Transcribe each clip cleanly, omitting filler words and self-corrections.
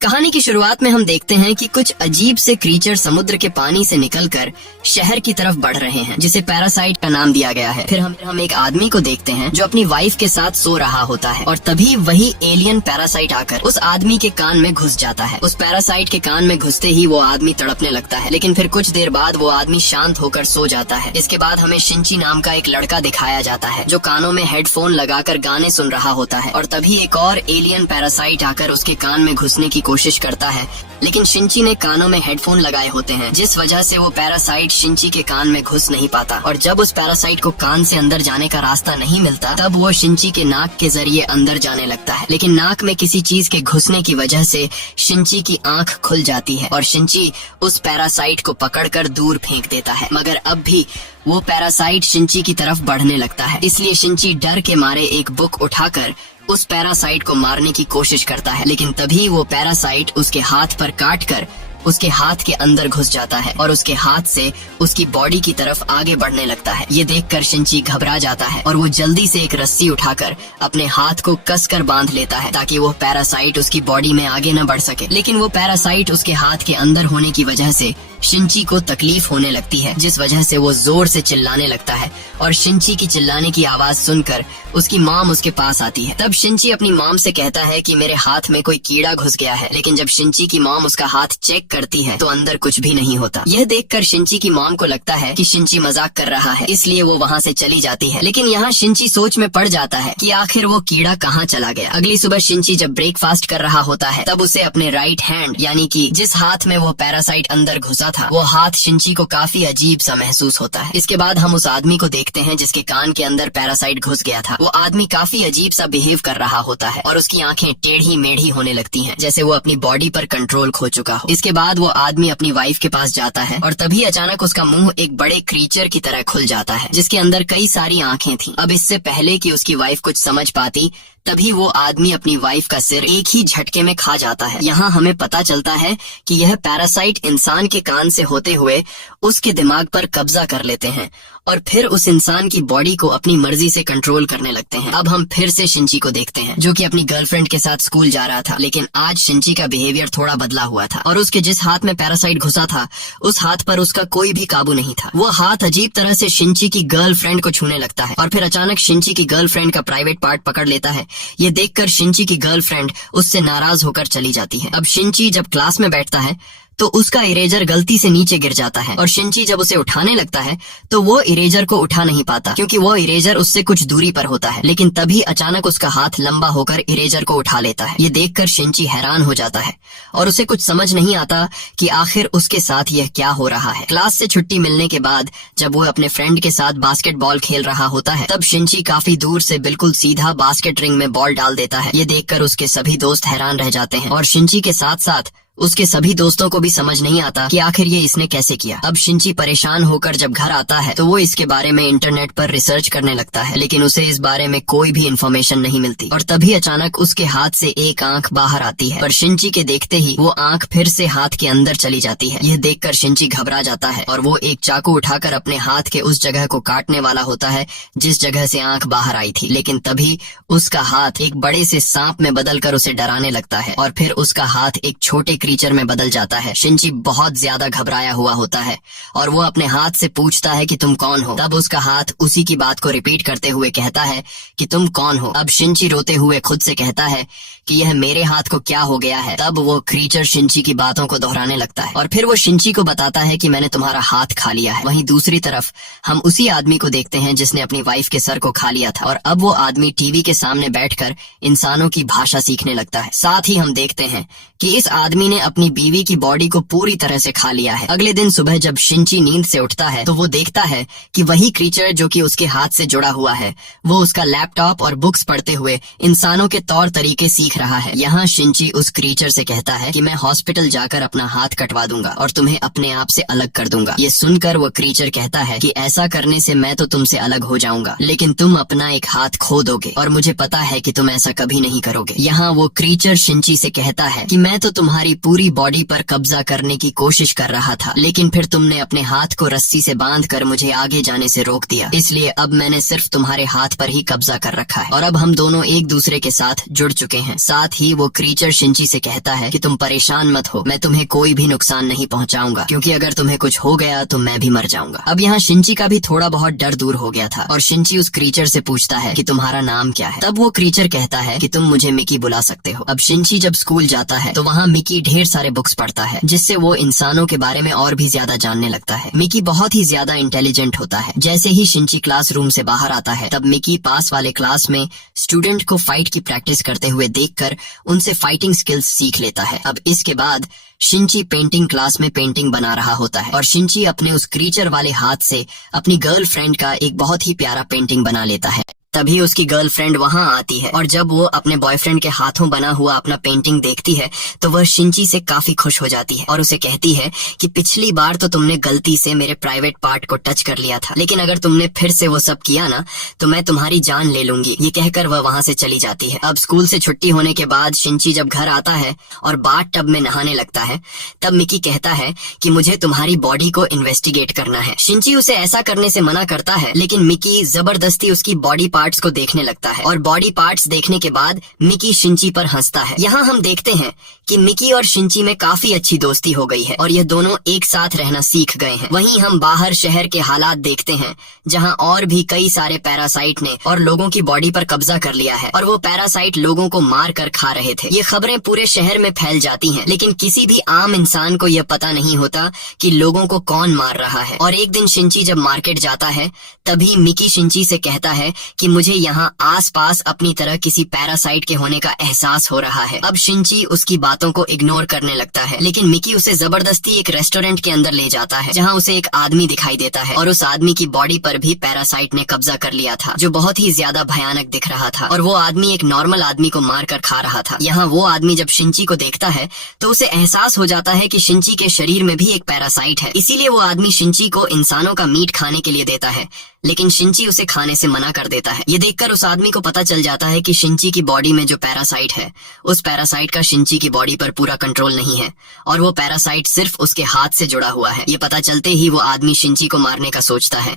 कहानी की शुरुआत में हम देखते हैं कि कुछ अजीब से क्रीचर समुद्र के पानी से निकलकर शहर की तरफ बढ़ रहे हैं, जिसे पैरासाइट का नाम दिया गया है। फिर हम एक आदमी को देखते हैं जो अपनी वाइफ के साथ सो रहा होता है और तभी वही एलियन पैरासाइट आकर उस आदमी के कान में घुस जाता है। उस पैरासाइट के कान में घुसते ही वो आदमी तड़पने लगता है, लेकिन फिर कुछ देर बाद वो आदमी शांत होकर सो जाता है। इसके बाद हमें शिंची नाम का एक लड़का दिखाया जाता है जो कानों में हेडफोन लगाकर गाने सुन रहा होता है और तभी एक और एलियन पैरासाइट आकर उसके कान में घुसने की कोशिश करता है, लेकिन शिंची ने कानों में हेडफोन लगाए होते हैं, जिस वजह से वो पैरासाइट शिंची के कान में घुस नहीं पाता। और जब उस पैरासाइट को कान से अंदर जाने का रास्ता नहीं मिलता, तब वो शिंची के नाक के जरिए अंदर जाने लगता है, लेकिन नाक में किसी चीज के घुसने की वजह से शिंची की आंख खुल जाती है और शिंची उस पैरासाइट को पकड़कर दूर फेंक देता है। मगर अब भी वो पैरासाइट शिंची की तरफ बढ़ने लगता है, इसलिए शिंची डर के मारे एक बुक उठाकर उस पैरासाइट को मारने की कोशिश करता है, लेकिन तभी वो पैरासाइट उसके हाथ पर काटकर उसके हाथ के अंदर घुस जाता है और उसके हाथ से उसकी बॉडी की तरफ आगे बढ़ने लगता है। ये देखकर शिंची घबरा जाता है और वो जल्दी से एक रस्सी उठाकर अपने हाथ को कसकर बांध लेता है ताकि वो पैरासाइट उसकी बॉडी में आगे न बढ़ सके। लेकिन वो पैरासाइट उसके हाथ के अंदर होने की वजह से शिंची को तकलीफ होने लगती है, जिस वजह से वो जोर से चिल्लाने लगता है और शिंची की चिल्लाने की आवाज सुनकर उसकी मॉम उसके पास आती है। तब शिंची अपनी मॉम से कहता है कि मेरे हाथ में कोई कीड़ा घुस गया है, लेकिन जब शिंची की मॉम उसका हाथ चेक करती है तो अंदर कुछ भी नहीं होता। यह देखकर शिंची की मॉम को लगता है कि शिंची मजाक कर रहा है, इसलिए वो वहाँ से चली जाती है। लेकिन यहाँ शिंची सोच में पड़ जाता है कि आखिर वो कीड़ा कहाँ चला गया। अगली सुबह शिंची जब ब्रेकफास्ट कर रहा होता है, तब उसे अपने राइट हैंड यानी कि जिस हाथ में वो पैरासाइट अंदर घुसा था, वो हाथ शिंची को काफी अजीब सा महसूस होता है। इसके बाद हम उस आदमी को देखते हैं जिसके कान के अंदर पैरासाइट घुस गया था। वो आदमी काफी अजीब सा बिहेव कर रहा होता है और उसकी आंखें टेढ़ी मेढ़ी होने लगती हैं, जैसे वो अपनी बॉडी पर कंट्रोल खो चुका हो। इसके बाद वो आदमी अपनी वाइफ के पास जाता है और तभी अचानक उसका मुंह एक बड़े क्रीचर की तरह खुल जाता है, जिसके अंदर कई सारी आंखें थीं। अब इससे पहले कि उसकी वाइफ कुछ समझ पाती, तभी वो आदमी अपनी वाइफ का सिर एक ही झटके में खा जाता है। यहाँ हमें पता चलता है कि यह पैरासाइट इंसान के कान से होते हुए उसके दिमाग पर कब्जा कर लेते हैं और फिर उस इंसान की बॉडी को अपनी मर्जी से कंट्रोल करने लगते हैं। अब हम फिर से शिंची को देखते हैं जो कि अपनी गर्लफ्रेंड के साथ स्कूल जा रहा था, लेकिन आज शिंची का बिहेवियर थोड़ा बदला हुआ था और उसके जिस हाथ में पैरासाइट घुसा था, उस हाथ पर उसका कोई भी काबू नहीं था। वो हाथ अजीब तरह से शिंची की गर्लफ्रेंड को छूने लगता है और फिर अचानक शिंची की गर्लफ्रेंड का प्राइवेट पार्ट पकड़ लेता है। ये देखकर शिंची की गर्लफ्रेंड उससे नाराज होकर चली जाती है। अब शिंची जब क्लास में बैठता है तो उसका इरेजर गलती से नीचे गिर जाता है और शिंची जब उसे उठाने लगता है तो वो इरेजर को उठा नहीं पाता, क्योंकि वो इरेजर उससे कुछ दूरी पर होता है। लेकिन तभी अचानक उसका हाथ लंबा होकर इरेजर को उठा लेता है। ये देखकर शिंची हैरान हो जाता है और उसे कुछ समझ नहीं आता कि आखिर उसके साथ यह क्या हो रहा है। क्लास से छुट्टी मिलने के बाद जब वो अपने फ्रेंड के साथ बास्केटबॉल खेल रहा होता है, तब शिंची काफी दूर से बिल्कुल सीधा बास्केट रिंग में बॉल डाल देता है। ये देखकर उसके सभी दोस्त हैरान रह जाते हैं और शिंची के साथ साथ उसके सभी दोस्तों को भी समझ नहीं आता कि आखिर ये इसने कैसे किया। अब शिंची परेशान होकर जब घर आता है तो वो इसके बारे में इंटरनेट पर रिसर्च करने लगता है, लेकिन उसे इस बारे में कोई भी इन्फॉर्मेशन नहीं मिलती। और तभी अचानक उसके हाथ से एक आंख बाहर आती है और शिंची के देखते ही वो आंख फिर से हाथ के अंदर चली जाती है। यह देखकर शिंची घबरा जाता है और वो एक चाकू उठाकर अपने हाथ के उस जगह को काटने वाला होता है जिस जगह से आंख बाहर आई थी, लेकिन तभी उसका हाथ एक बड़े से सांप में बदलकर उसे डराने लगता है और फिर उसका हाथ एक छोटे क्रीचर में बदल जाता है। शिंची बहुत ज्यादा घबराया हुआ होता है और वो अपने हाथ से पूछता है कि तुम कौन हो। तब उसका हाथ उसी की बात को रिपीट करते हुए कहता है कि तुम कौन हो। अब शिंची रोते हुए खुद से कहता है कि यह मेरे हाथ को क्या हो गया है। तब वो क्रीचर शिंची की बातों को दोहराने लगता है और फिर वो शिंची को बताता है कि मैंने तुम्हारा हाथ खा लिया है। वहीं दूसरी तरफ हम उसी आदमी को देखते हैं जिसने अपनी वाइफ के सर को खा लिया था और अब वो आदमी टीवी के सामने बैठकर इंसानों की भाषा सीखने लगता है। साथ ही हम देखते हैं कि इस आदमी ने अपनी बीवी की बॉडी को पूरी तरह से खा लिया है। अगले दिन सुबह जब शिंची नींद से उठता है तो वो देखता है कि वही क्रीचर जो कि उसके हाथ से जुड़ा हुआ है, वो उसका लैपटॉप और बुक्स पढ़ते हुए इंसानों के तौर तरीके सीख रहा है। यहाँ शिंची उस क्रीचर से कहता है कि मैं हॉस्पिटल जाकर अपना हाथ कटवा दूंगा और तुम्हें अपने आप से अलग कर दूंगा। ये सुनकर वो क्रीचर कहता है कि ऐसा करने से मैं तो तुमसे अलग हो जाऊंगा, लेकिन तुम अपना एक हाथ खो दोगे और मुझे पता है कि तुम ऐसा कभी नहीं करोगे। यहाँ वो क्रीचर शिंची से कहता है कि मैं तो तुम्हारी पूरी बॉडी पर कब्जा करने की कोशिश कर रहा था, लेकिन फिर तुमने अपने हाथ को रस्सी से बांधकर मुझे आगे जाने से रोक दिया, इसलिए अब मैंने सिर्फ तुम्हारे हाथ पर ही कब्जा कर रखा है और अब हम दोनों एक दूसरे के साथ जुड़ चुके हैं। साथ ही वो क्रीचर शिंची से कहता है कि तुम परेशान मत हो, मैं तुम्हें कोई भी नुकसान नहीं पहुंचाऊंगा, क्योंकि अगर तुम्हें कुछ हो गया तो मैं भी मर जाऊंगा। अब यहाँ शिंची का भी थोड़ा बहुत डर दूर हो गया था और शिंची उस क्रीचर से पूछता है कि तुम्हारा नाम क्या है। तब वो क्रीचर कहता है कि तुम मुझे मिकी बुला सकते हो। अब शिंची जब स्कूल जाता है तो वहाँ मिकी ढेर सारे बुक्स पढ़ता है, जिससे वो इंसानों के बारे में और भी ज्यादा जानने लगता है। मिकी बहुत ही ज्यादा इंटेलिजेंट होता है। जैसे ही शिंची क्लासरूम से बाहर आता है तब मिकी पास वाले क्लास में स्टूडेंट को फाइट की प्रैक्टिस करते हुए देखकर उनसे फाइटिंग स्किल्स सीख लेता है। अब इसके बाद शिंची पेंटिंग क्लास में पेंटिंग बना रहा होता है और शिंची अपने उस क्रीचर वाले हाथ से अपनी गर्लफ्रेंड का एक बहुत ही प्यारा पेंटिंग बना लेता है। तभी उसकी गर्लफ्रेंड वहां आती है और जब वो अपने बॉयफ्रेंड के हाथों बना हुआ अपना पेंटिंग देखती है तो वह शिंची से काफी खुश हो जाती है और उसे कहती है कि पिछली बार तो तुमने गलती से मेरे प्राइवेट पार्ट को टच कर लिया था, लेकिन अगर तुमने फिर से वो सब किया ना तो मैं तुम्हारी जान ले लूंगी। ये कहकर वह वहां से चली जाती है। अब स्कूल से छुट्टी होने के बाद शिंची जब घर आता है और बाथ टब में नहाने लगता है तब मिकी कहता है कि मुझे तुम्हारी बॉडी को इन्वेस्टिगेट करना है। शिंची उसे ऐसा करने से मना करता है, लेकिन मिकी जबरदस्ती उसकी बॉडी पार्ट्स को देखने लगता है और बॉडी पार्ट्स देखने के बाद मिकी शिंची पर हंसता है। यहाँ हम देखते हैं कि मिकी और शिंची में काफी अच्छी दोस्ती हो गई है और ये दोनों एक साथ रहना सीख गए हैं। वहीं हम बाहर शहर के हालात देखते हैं जहाँ और भी कई सारे पैरासाइट ने और लोगों की बॉडी पर कब्जा कर लिया है और वो पैरासाइट लोगों को मार कर खा रहे थे। ये खबरें पूरे शहर में फैल जाती हैं, लेकिन किसी भी आम इंसान को यह पता नहीं होता कि लोगों को कौन मार रहा है। और एक दिन शिंची जब मार्केट जाता है तभी मिकी शिंची से कहता है कि मुझे यहाँ आसपास अपनी तरह किसी पैरासाइट के होने का एहसास हो रहा है। अब शिंची उसकी बातों को इग्नोर करने लगता है, लेकिन मिकी उसे जबरदस्ती एक रेस्टोरेंट के अंदर ले जाता है जहाँ उसे एक आदमी दिखाई देता है और उस आदमी की बॉडी पर भी पैरासाइट ने कब्जा कर लिया था, जो बहुत ही ज्यादा भयानक दिख रहा था और वो आदमी एक नॉर्मल आदमी को मार कर खा रहा था। यहाँ वो आदमी जब शिंची को देखता है तो उसे एहसास हो जाता है कि शिंची के शरीर में भी एक पैरासाइट है, इसीलिए वो आदमी शिंची को इंसानों का मीट खाने के लिए देता है, लेकिन शिंची उसे खाने से मना कर देता है। ये देखकर उस आदमी को पता चल जाता है कि शिंची की बॉडी में जो पैरासाइट है उस पैरासाइट का शिंची की बॉडी पर पूरा कंट्रोल नहीं है और वो पैरासाइट सिर्फ उसके हाथ से जुड़ा हुआ है। ये पता चलते ही वो आदमी शिंची को मारने का सोचता है,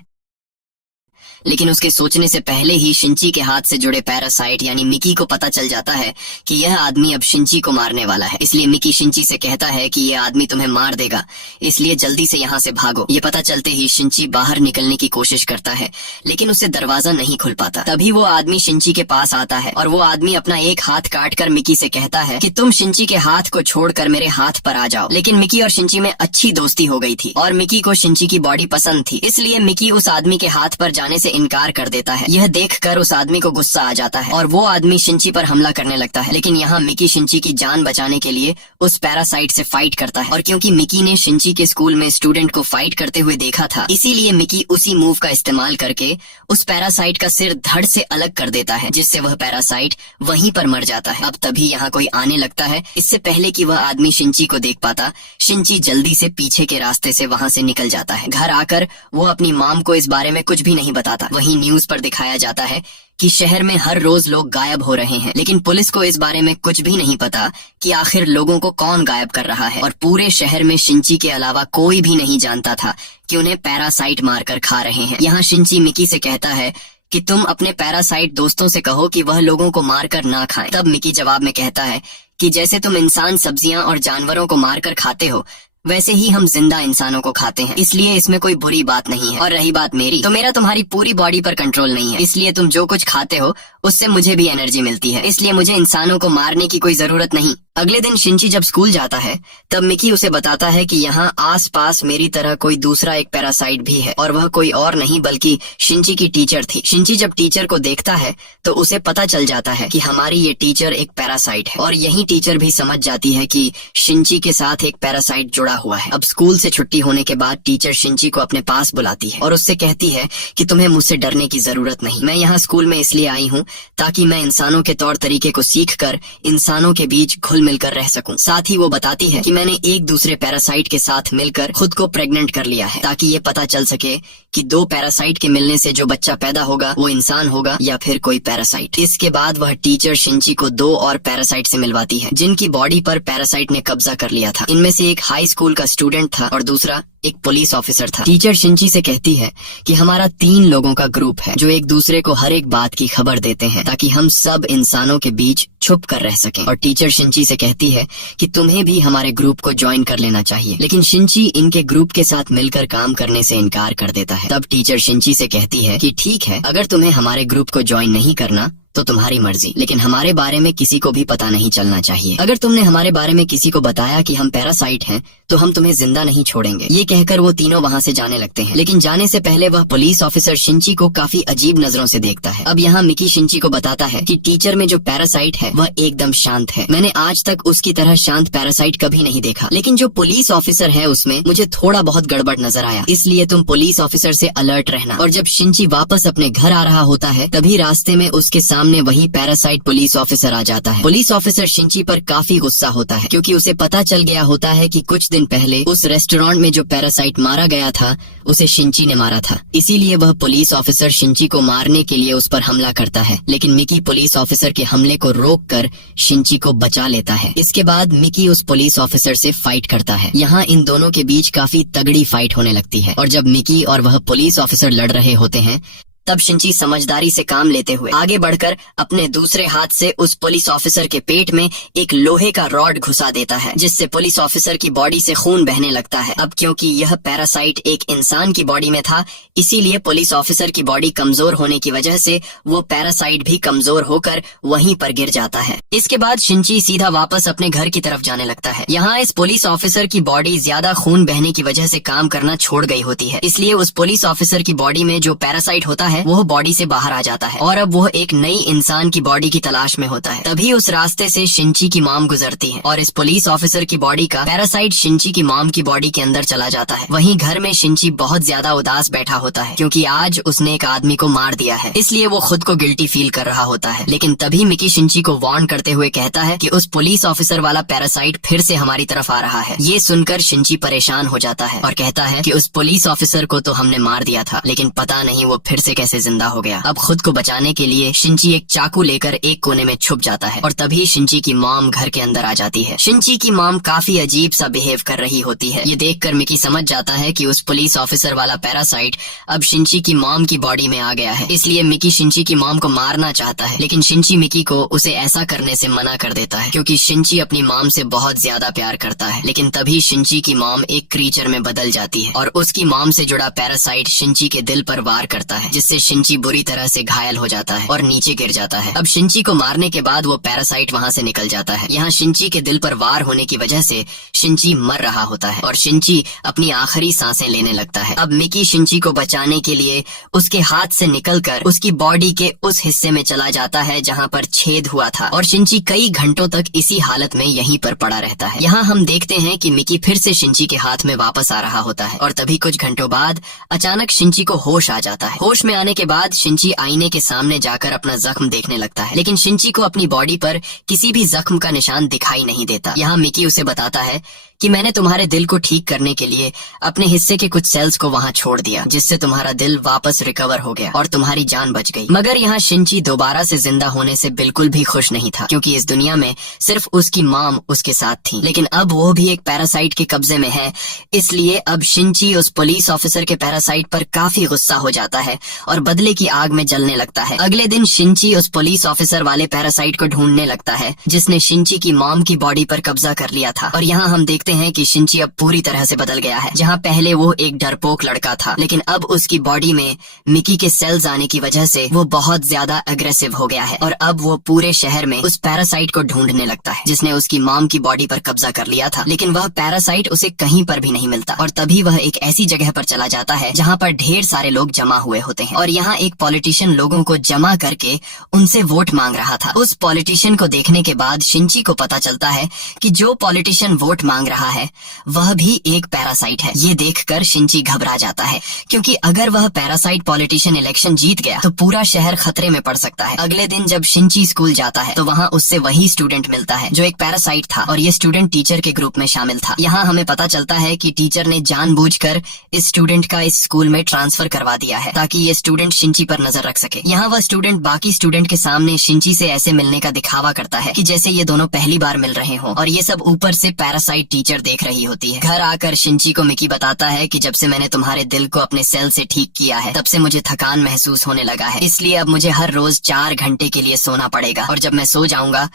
लेकिन उसके सोचने से पहले ही शिंची के हाथ से जुड़े पैरासाइट यानी मिकी को पता चल जाता है कि यह आदमी अब शिंची को मारने वाला है। इसलिए मिकी शिंची से कहता है कि यह आदमी तुम्हें मार देगा, इसलिए जल्दी से यहाँ से भागो। ये पता चलते ही शिंची बाहर निकलने की कोशिश करता है, लेकिन उसे दरवाजा नहीं खुल पाता। तभी वो आदमी शिंची के पास आता है और वो आदमी अपना एक हाथ काट कर मिकी से कहता है कि तुम शिंची के हाथ को छोड़कर मेरे हाथ पर आ जाओ। लेकिन मिकी और शिंची में अच्छी दोस्ती हो गई थी और मिकी को शिंची की बॉडी पसंद थी, इसलिए मिकी उस आदमी के हाथ पर जाने से इनकार कर देता है। यह देखकर उस आदमी को गुस्सा आ जाता है और वो आदमी शिंची पर हमला करने लगता है, लेकिन यहाँ मिकी शिंची की जान बचाने के लिए उस पैरासाइट से फाइट करता है और क्योंकि मिकी ने शिंची के स्कूल में स्टूडेंट को फाइट करते हुए देखा था, इसीलिए मिकी उसी मूव का इस्तेमाल करके उस पैरासाइट का सिर धड़ से अलग कर देता है, जिससे वह पैरासाइट वहीं पर मर जाता है। अब तभी यहाँ कोई आने लगता है। इससे पहले कि वह आदमी शिंची को देख पाता, शिंची जल्दी से पीछे के रास्ते से वहाँ से निकल जाता है। घर आकर वो अपनी मॉम को इस बारे में कुछ भी नहीं बताता। वहीं न्यूज पर दिखाया जाता है कि शहर में हर रोज लोग गायब हो रहे हैं, लेकिन पुलिस को इस बारे में कुछ भी नहीं पता कि आखिर लोगों को कौन गायब कर रहा है और पूरे शहर में शिंची के अलावा कोई भी नहीं जानता था कि उन्हें पैरासाइट मारकर खा रहे हैं। यहाँ शिंची मिकी से कहता है कि तुम अपने पैरासाइट दोस्तों से कहो कि वह लोगों को मारकर ना खाएं। तब मिकी जवाब में कहता है कि जैसे तुम इंसान सब्जियां और जानवरों को मारकर खाते हो, वैसे ही हम जिंदा इंसानों को खाते हैं, इसलिए इसमें कोई बुरी बात नहीं है। और रही बात मेरी, तो मेरा तुम्हारी पूरी बॉडी पर कंट्रोल नहीं है, इसलिए तुम जो कुछ खाते हो उससे मुझे भी एनर्जी मिलती है, इसलिए मुझे इंसानों को मारने की कोई जरूरत नहीं। अगले दिन शिंची जब स्कूल जाता है तब मिकी उसे बताता है कि यहाँ आसपास मेरी तरह कोई दूसरा एक पैरासाइट भी है और वह कोई और नहीं बल्कि शिंची की टीचर थी। शिंची जब टीचर को देखता है तो उसे पता चल जाता है कि हमारी ये टीचर एक पैरासाइट है और यही टीचर भी समझ जाती है कि शिंची के साथ एक पैरासाइट जुड़ा हुआ है। अब स्कूल से छुट्टी होने के बाद टीचर शिंची को अपने पास बुलाती है और उससे कहती है कि तुम्हें मुझसे डरने की जरूरत नहीं, मैं यहाँ स्कूल में इसलिए आई हूँ ताकि मैं इंसानों के तौर तरीके को सीख कर इंसानों के बीच घुल मिलकर रह सकूं। साथ ही वो बताती है कि मैंने एक दूसरे पैरासाइट के साथ मिलकर खुद को प्रेग्नेंट कर लिया है ताकि ये पता चल सके कि दो पैरासाइट के मिलने से जो बच्चा पैदा होगा वो इंसान होगा या फिर कोई पैरासाइट। इसके बाद वह टीचर शिंची को दो और पैरासाइट से मिलवाती है जिनकी बॉडी पर पैरासाइट ने कब्जा कर लिया था। इनमें से एक हाई स्कूल का स्टूडेंट था और दूसरा एक पुलिस ऑफिसर था। टीचर शिंची से कहती है कि हमारा 3 लोगों का ग्रुप है जो एक दूसरे को हर एक बात की खबर देते हैं ताकि हम सब इंसानों के बीच छुप कर रह सकें। और टीचर शिंची से कहती है कि तुम्हें भी हमारे ग्रुप को ज्वाइन कर लेना चाहिए, लेकिन शिंची इनके ग्रुप के साथ मिलकर काम करने से इनकार कर देता है। तब टीचर शिंची से कहती है कि ठीक है, अगर तुम्हें हमारे ग्रुप को ज्वाइन नहीं करना तो तुम्हारी मर्जी, लेकिन हमारे बारे में किसी को भी पता नहीं चलना चाहिए। अगर तुमने हमारे बारे में किसी को बताया कि हम पैरासाइट हैं तो हम तुम्हें जिंदा नहीं छोड़ेंगे। ये कहकर वो तीनों वहाँ से जाने लगते हैं, लेकिन जाने से पहले वह पुलिस ऑफिसर शिंची को काफी अजीब नजरों से देखता है। अब यहाँ मिकी शिंची को बताता है कि टीचर में जो पैरासाइट है वह एकदम शांत है। मैंने आज तक उसकी तरह शांत पैरासाइट कभी नहीं देखा, लेकिन जो पुलिस ऑफिसर है उसमें मुझे थोड़ा बहुत गड़बड़ नजर आया, इसलिए तुम पुलिस ऑफिसर से अलर्ट रहना। और जब शिंची वापस अपने घर आ रहा होता है तभी रास्ते में उसके सामने वही पैरासाइट पुलिस ऑफिसर आ जाता है। पुलिस ऑफिसर शिंची पर काफी गुस्सा होता है क्योंकि उसे पता चल गया होता है कि कुछ दिन पहले उस रेस्टोरेंट में जो पैरासाइट मारा गया था उसे शिंची ने मारा था। इसीलिए वह पुलिस ऑफिसर शिंची को मारने के लिए उस पर हमला करता है, लेकिन मिकी पुलिस ऑफिसर के हमले को रोककर शिंची को बचा लेता है। इसके बाद मिकी उस पुलिस ऑफिसर से फाइट करता है। यहाँ इन दोनों के बीच काफी तगड़ी फाइट होने लगती है और जब मिकी और वह पुलिस ऑफिसर लड़ रहे होते हैं तब शिंची समझदारी से काम लेते हुए आगे बढ़कर अपने दूसरे हाथ से उस पुलिस ऑफिसर के पेट में एक लोहे का रॉड घुसा देता है, जिससे पुलिस ऑफिसर की बॉडी से खून बहने लगता है। अब क्योंकि यह पैरासाइट एक इंसान की बॉडी में था, इसीलिए पुलिस ऑफिसर की बॉडी कमजोर होने की वजह से वो पैरासाइट भी कमजोर होकर वहीं पर गिर जाता है। इसके बाद शिंची सीधा वापस अपने घर की तरफ जाने लगता है। यहाँ इस पुलिस ऑफिसर की बॉडी ज्यादा खून बहने की वजह से काम करना छोड़ गई होती है, इसलिए उस पुलिस ऑफिसर की बॉडी में जो पैरासाइट होता है वो बॉडी से बाहर आ जाता है और अब वह एक नई इंसान की बॉडी की तलाश में होता है। तभी उस रास्ते से शिंची की मॉम गुजरती है और इस पुलिस ऑफिसर की बॉडी का पैरासाइट शिंची की मॉम की बॉडी के अंदर चला जाता है। वहीं घर में शिंची बहुत ज्यादा उदास बैठा होता है क्योंकि आज उसने एक आदमी को मार दिया है, इसलिए वो खुद को गिल्टी फील कर रहा होता है। लेकिन तभी मिकी शिंची को वार्न करते हुए कहता है कि उस पुलिस ऑफिसर वाला पैरासाइट फिर से हमारी तरफ आ रहा है। ये सुनकर शिंची परेशान हो जाता है और कहता है कि उस पुलिस ऑफिसर को तो हमने मार दिया था, लेकिन पता नहीं वो फिर से कैसे जिंदा हो गया। अब खुद को बचाने के लिए शिंची एक चाकू लेकर एक कोने में छुप जाता है और तभी शिंची की मॉम घर के अंदर आ जाती है। शिंची की मॉम काफी अजीब सा बिहेव कर रही होती है। ये देखकर मिकी समझ जाता है कि उस पुलिस ऑफिसर वाला पैरासाइट अब शिंची की मॉम की बॉडी में आ गया है, इसलिए मिकी शिंची की मॉम को मारना चाहता है, लेकिन शिंची मिकी को उसे ऐसा करने से मना कर देता है क्योंकि शिंची अपनी मॉम से बहुत ज्यादा प्यार करता है। लेकिन तभी शिंची की मॉम एक क्रीचर में बदल जाती है और उसकी मॉम से जुड़ा पैरासाइट शिंची के दिल पर वार करता है, जिससे शिंची बुरी तरह से घायल हो जाता है और नीचे गिर जाता है। अब शिंची को मारने के बाद वो पैरासाइट वहाँ से निकल जाता है। यहाँ शिंची के दिल पर वार होने की वजह से शिंची मर रहा होता है और शिंची अपनी आखिरी सांसें लेने लगता है। अब मिकी शिंची को बचाने के लिए उसके हाथ से निकलकर उसकी बॉडी के उस हिस्से में चला जाता है जहाँ पर छेद हुआ था और शिंची कई घंटों तक इसी हालत में यहीं पर पड़ा रहता है। यहाँ हम देखते हैं कि मिकी फिर से शिंची के हाथ में वापस आ रहा होता है और तभी कुछ घंटों बाद अचानक शिंची को होश आ जाता है। होश में आने के बाद शिंची आईने के सामने जाकर अपना जख्म देखने लगता है, लेकिन शिंची को अपनी बॉडी पर किसी भी जख्म का निशान दिखाई नहीं देता। यहाँ मिकी उसे बताता है कि मैंने तुम्हारे दिल को ठीक करने के लिए अपने हिस्से के कुछ सेल्स को वहाँ छोड़ दिया, जिससे तुम्हारा दिल वापस रिकवर हो गया और तुम्हारी जान बच गई। मगर यहाँ शिंची दोबारा से जिंदा होने से बिल्कुल भी खुश नहीं था क्योंकि इस दुनिया में सिर्फ उसकी मॉम उसके साथ थी, लेकिन अब वो भी एक पैरासाइट के कब्जे में है। इसलिए अब शिंची उस पुलिस ऑफिसर के पैरासाइट पर काफी गुस्सा हो जाता है और बदले की आग में जलने लगता है। अगले दिन शिंची उस पुलिस ऑफिसर वाले पैरासाइट को ढूंढने लगता है जिसने शिंची की मॉम की बॉडी पर कब्जा कर लिया था और यहाँ हम देखते हैं कि शिंची अब पूरी तरह से बदल गया है। जहाँ पहले वो एक डरपोक लड़का था, लेकिन अब उसकी बॉडी में मिकी के सेल्स आने की वजह से वो बहुत ज्यादा अग्रेसिव हो गया है और अब वो पूरे शहर में उस पैरासाइट को ढूंढने लगता है जिसने उसकी मॉम की बॉडी पर कब्जा कर लिया था। लेकिन वह पैरासाइट उसे कहीं पर भी नहीं मिलता और तभी वह एक ऐसी जगह पर चला जाता है जहाँ पर ढेर सारे लोग जमा हुए होते हैं और यहाँ एक पॉलिटिशियन लोगों को जमा करके उनसे वोट मांग रहा था। उस पॉलिटिशियन को देखने के बाद शिंची को पता चलता है कि जो पॉलिटिशियन वोट मांग रहा है वह भी एक पैरासाइट है। ये देखकर शिंची घबरा जाता है क्योंकि अगर वह पैरासाइट पॉलिटिशियन इलेक्शन जीत गया तो पूरा शहर खतरे में पड़ सकता है। अगले दिन जब शिंची स्कूल जाता है तो वहाँ उससे वही स्टूडेंट मिलता है जो एक पैरासाइट था और ये स्टूडेंट टीचर के ग्रुप में शामिल था। यहाँ हमें पता चलता है कि टीचर ने जानबूझकर इस स्टूडेंट का इस स्कूल में ट्रांसफर करवा दिया है ताकि ये स्टूडेंट शिंची पर नजर रख सके। यहाँ वह स्टूडेंट बाकी स्टूडेंट के सामने शिंची से ऐसे मिलने का दिखावा करता है कि जैसे ये दोनों पहली बार मिल रहे हों और ये सब ऊपर से पैरासाइट टीचर टीचर देख रही होती है। घर आकर शिंची को मिकी बताता है कि जब से मैंने तुम्हारे दिल को अपने सेल से ठीक किया है तब से मुझे थकान महसूस होने लगा है, इसलिए अब मुझे हर रोज 4 घंटे के लिए सोना पड़ेगा और जब मैं सो जाऊंगा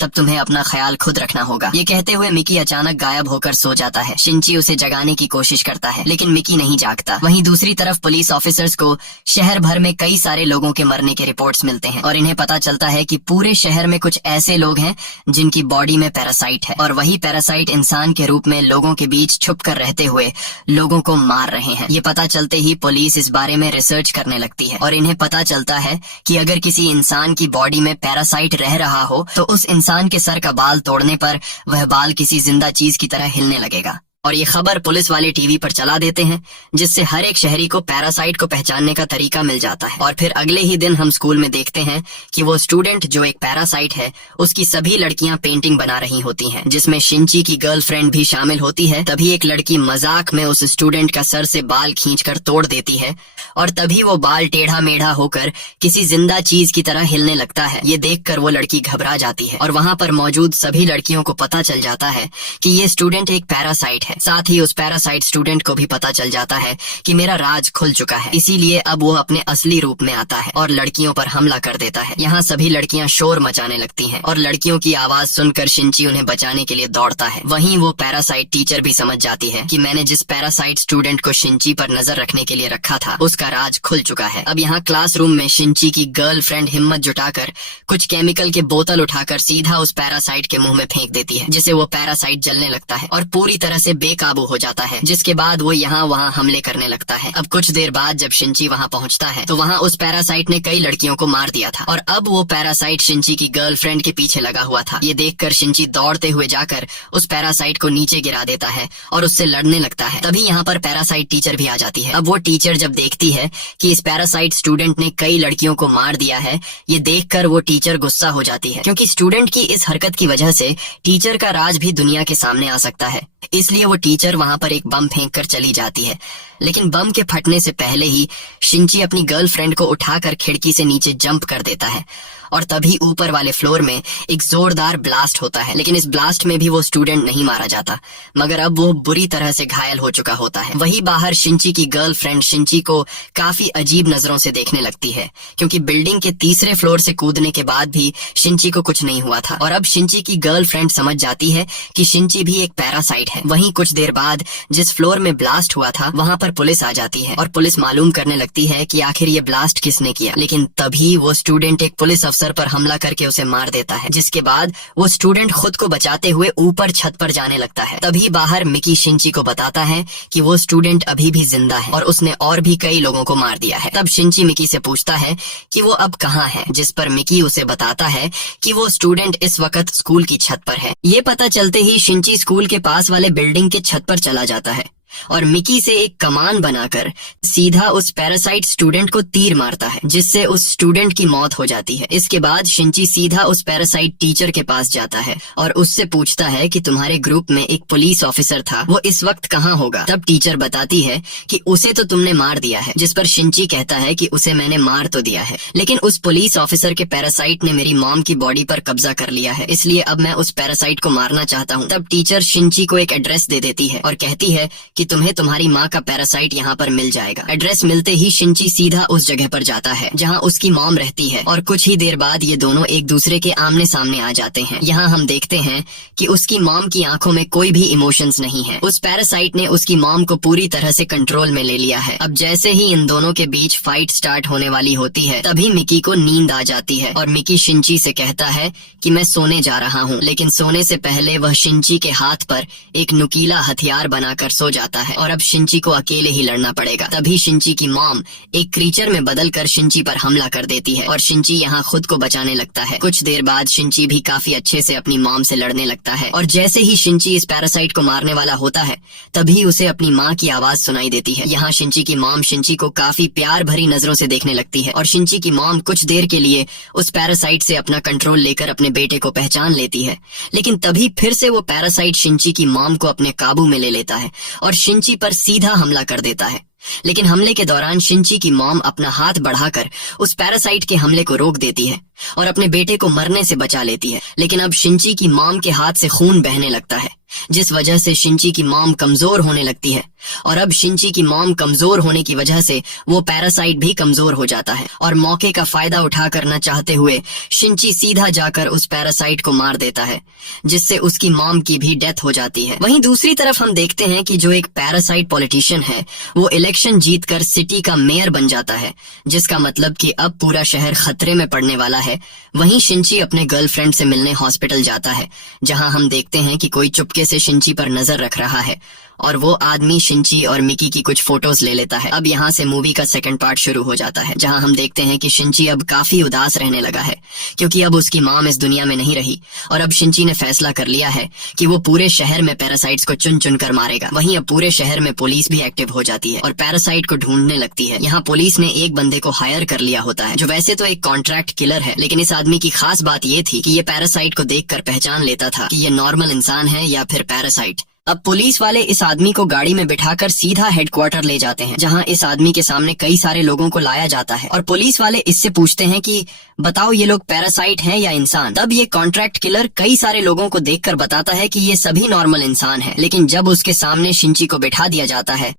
तब तुम्हें अपना ख्याल खुद रखना होगा। ये कहते हुए मिकी अचानक गायब होकर सो जाता है। शिंची उसे जगाने की कोशिश करता है लेकिन मिकी नहीं जागता। वहीं दूसरी तरफ पुलिस ऑफिसर्स को शहर भर में कई सारे लोगों के मरने के रिपोर्ट्स मिलते हैं और इन्हें पता चलता है कि पूरे शहर में कुछ ऐसे लोग हैं जिनकी बॉडी में पैरासाइट है और वही पैरासाइट इंसान के रूप में लोगों के बीच छुप कर रहते हुए लोगों को मार रहे हैं। ये पता चलते ही पुलिस इस बारे में रिसर्च करने लगती है और इन्हें पता चलता है कि अगर किसी इंसान की बॉडी में पैरासाइट रह रहा हो तो उस इंसान के सर का बाल तोड़ने पर वह बाल किसी जिंदा चीज की तरह हिलने लगेगा। और ये खबर पुलिस वाले टीवी पर चला देते हैं जिससे हर एक शहरी को पैरासाइट को पहचानने का तरीका मिल जाता है। और फिर अगले ही दिन हम स्कूल में देखते हैं कि वो स्टूडेंट जो एक पैरासाइट है उसकी सभी लड़कियां पेंटिंग बना रही होती हैं जिसमें शिंची की गर्लफ्रेंड भी शामिल होती है। तभी एक लड़की मजाक में उस स्टूडेंट का सर से बाल खींचकर तोड़ देती है और तभी वो बाल टेढ़ा मेढ़ा होकर किसी जिंदा चीज की तरह हिलने लगता है। ये देखकर वो लड़की घबरा जाती है और वहाँ पर मौजूद सभी लड़कियों को पता चल जाता है कि ये स्टूडेंट एक पैरासाइट है। साथ ही उस पैरासाइट स्टूडेंट को भी पता चल जाता है कि मेरा राज खुल चुका है, इसीलिए अब वो अपने असली रूप में आता है और लड़कियों पर हमला कर देता है। यहाँ सभी लड़कियां शोर मचाने लगती हैं और लड़कियों की आवाज सुनकर शिंची उन्हें बचाने के लिए दौड़ता है। वहीं वो पैरासाइट टीचर भी समझ जाती है कि मैंने जिस पैरासाइट स्टूडेंट को शिंची पर नजर रखने के लिए रखा था उसका राज खुल चुका है। अब यहाँ क्लासरूम में शिंची की गर्लफ्रेंड हिम्मत जुटाकर कुछ केमिकल के बोतल उठाकर सीधा उस पैरासाइट के मुंह में फेंक देती है जिससे वो पैरासाइट जलने लगता है और पूरी तरह से बेकाबू हो जाता है, जिसके बाद वो यहाँ वहाँ हमले करने लगता है। अब कुछ देर बाद जब शिंची वहाँ पहुँचता है तो वहाँ उस पैरासाइट ने कई लड़कियों को मार दिया था और अब वो पैरासाइट शिंची की गर्लफ्रेंड के पीछे लगा हुआ था। ये देखकर शिंची दौड़ते हुए जाकर उस पैरासाइट को नीचे गिरा देता है और उससे लड़ने लगता है। तभी यहाँ पर पैरासाइट टीचर भी आ जाती है। अब वो टीचर जब देखती है कि इस पैरासाइट स्टूडेंट ने कई लड़कियों को मार दिया है, ये देखकर वो टीचर गुस्सा हो जाती है क्योंकि स्टूडेंट की इस हरकत की वजह से टीचर का राज भी दुनिया के सामने आ सकता है। इसलिए वो टीचर वहां पर एक बम फेंक कर चली जाती है, लेकिन बम के फटने से पहले ही शिंची अपनी गर्लफ्रेंड को उठाकर खिड़की से नीचे जंप कर देता है और तभी ऊपर वाले फ्लोर में एक जोरदार ब्लास्ट होता है। लेकिन इस ब्लास्ट में भी वो स्टूडेंट नहीं मारा जाता मगर अब वो बुरी तरह से घायल हो चुका होता है। वहीं बाहर शिंची की गर्लफ्रेंड शिंची को काफी अजीब नजरों से देखने लगती है क्योंकि बिल्डिंग के तीसरे फ्लोर से कूदने के बाद भी शिंची को कुछ नहीं हुआ था और अब शिंची की गर्लफ्रेंड समझ जाती है कि शिंची भी एक पैरासाइट है। वहीं कुछ देर बाद जिस फ्लोर में ब्लास्ट हुआ था वहां पर पुलिस आ जाती है और पुलिस मालूम करने लगती है कि आखिर ये ब्लास्ट किसने किया। लेकिन तभी वो स्टूडेंट एक पुलिस अफसर पर हमला करके उसे मार देता है, जिसके बाद वो स्टूडेंट खुद को बचाते हुए ऊपर छत पर जाने लगता है। तभी बाहर मिकी शिंची को बताता है कि वो स्टूडेंट अभी भी जिंदा है और उसने और भी कई लोगों को मार दिया है। तब शिंची मिकी से पूछता है कि वो अब कहाँ है, जिस पर मिकी उसे बताता है कि वो स्टूडेंट इस वक्त स्कूल की छत पर है। ये पता चलते ही शिंची स्कूल के पास वाले बिल्डिंग के छत पर चला जाता है और मिकी से एक कमान बनाकर सीधा उस पैरासाइट स्टूडेंट को तीर मारता है जिससे उस स्टूडेंट की मौत हो जाती है। इसके बाद शिंची सीधा उस पैरासाइट टीचर के पास जाता है और उससे पूछता है कि तुम्हारे ग्रुप में एक पुलिस ऑफिसर था, वो इस वक्त कहाँ होगा। तब टीचर बताती है कि उसे तो तुमने मार दिया है, जिस पर शिंची कहता है कि उसे मैंने मार तो दिया है लेकिन उस पुलिस ऑफिसर के पैरासाइट ने मेरी मॉम की बॉडी पर कब्जा कर लिया है, इसलिए अब मैं उस पैरासाइट को मारना चाहता हूँ। तब टीचर शिंची को एक एड्रेस दे देती है और कहती है कि तुम्हें तुम्हारी माँ का पैरासाइट यहाँ पर मिल जाएगा। एड्रेस मिलते ही शिंची सीधा उस जगह पर जाता है जहाँ उसकी मॉम रहती है और कुछ ही देर बाद ये दोनों एक दूसरे के आमने सामने आ जाते हैं। यहाँ हम देखते हैं कि उसकी मॉम की आंखों में कोई भी इमोशंस नहीं है। उस पैरासाइट ने उसकी मॉम को पूरी तरह से कंट्रोल में ले लिया है। अब जैसे ही इन दोनों के बीच फाइट स्टार्ट होने वाली होती है तभी मिकी को नींद आ जाती है और मिकी शिंची से कहता है कि मैं सोने जा रहा हूँ, लेकिन सोने से पहले वह शिंची के हाथ पर एक नुकीला हथियार बनाकर सो जाता है और अब शिंची को अकेले ही लड़ना पड़ेगा। तभी शिंची की मॉम एक क्रीचर में बदलकर शिंची पर हमला कर देती है और शिंची यहाँ खुद को बचाने लगता है। कुछ देर बाद शिंची भी काफी अच्छे से अपनी मॉम से लड़ने लगता है और जैसे ही शिंची इस पैरासाइट को मारने वाला होता है तभी उसे अपनी माँ की आवाज सुनाई देती है। यहाँ शिंची की मॉम शिंची को काफी प्यार भरी नजरों से देखने लगती है और शिंची की मॉम कुछ देर के लिए उस पैरासाइट से अपना कंट्रोल लेकर अपने बेटे को पहचान लेती है, लेकिन तभी फिर से वो पैरासाइट शिंची की मॉम को अपने काबू में ले लेता है और शिंची पर सीधा हमला कर देता है। लेकिन हमले के दौरान शिंची की मॉम अपना हाथ बढ़ाकर उस पैरासाइट के हमले को रोक देती है और अपने बेटे को मरने से बचा लेती है। लेकिन अब शिंची की मॉम के हाथ से खून बहने लगता है जिस वजह से शिंची की मॉम कमजोर होने लगती है। और अब शिंची की मॉम कमजोर होने की वजह से वो पैरासाइट भी कमजोर हो जाता है और मौके का फायदा उठा करना चाहते हुए शिंची सीधा जाकर उस पैरासाइट को मार देता है, जिससे उसकी मॉम की भी डेथ हो जाती है। वहीं दूसरी तरफ हम देखते हैं कि जो एक पैरासाइट पॉलिटिशियन है वो इलेक्शन जीतकर सिटी का मेयर बन जाता है, जिसका मतलब कि अब पूरा शहर खतरे में पड़ने वाला है। वहीं शिंची अपने गर्लफ्रेंड से मिलने हॉस्पिटल जाता है, जहां हम देखते हैं कि कोई चुपके से शिंची पर नजर रख रहा है और वो आदमी शिंची और मिकी की कुछ फोटोज ले लेता है। अब यहाँ से मूवी का सेकंड पार्ट शुरू हो जाता है, जहाँ हम देखते हैं कि शिंची अब काफी उदास रहने लगा है, क्योंकि अब उसकी मॉम इस दुनिया में नहीं रही और अब शिंची ने फैसला कर लिया है कि वो पूरे शहर में पैरासाइट्स को चुन चुन कर मारेगा। वहीं अब पूरे शहर में पुलिस भी एक्टिव हो जाती है और पैरासाइट को ढूंढने लगती है। यहाँ पुलिस ने एक बंदे को हायर कर लिया होता है, जो वैसे तो एक कॉन्ट्रैक्ट किलर है, लेकिन इस आदमी की खास बात ये थी कि ये पैरासाइट को देखकर पहचान लेता था कि ये नॉर्मल इंसान है या फिर पैरासाइट। अब पुलिस वाले इस आदमी को गाड़ी में बिठाकर सीधा हेडक्वार्टर ले जाते हैं, जहां इस आदमी के सामने कई सारे लोगों को लाया जाता है और पुलिस वाले इससे पूछते हैं कि बताओ ये लोग पैरासाइट हैं या इंसान। तब ये कॉन्ट्रैक्ट किलर कई सारे लोगों को देखकर बताता है कि ये सभी नॉर्मल इंसान हैं, लेकिन जब उसके सामने शिंची को बिठा दिया जाता है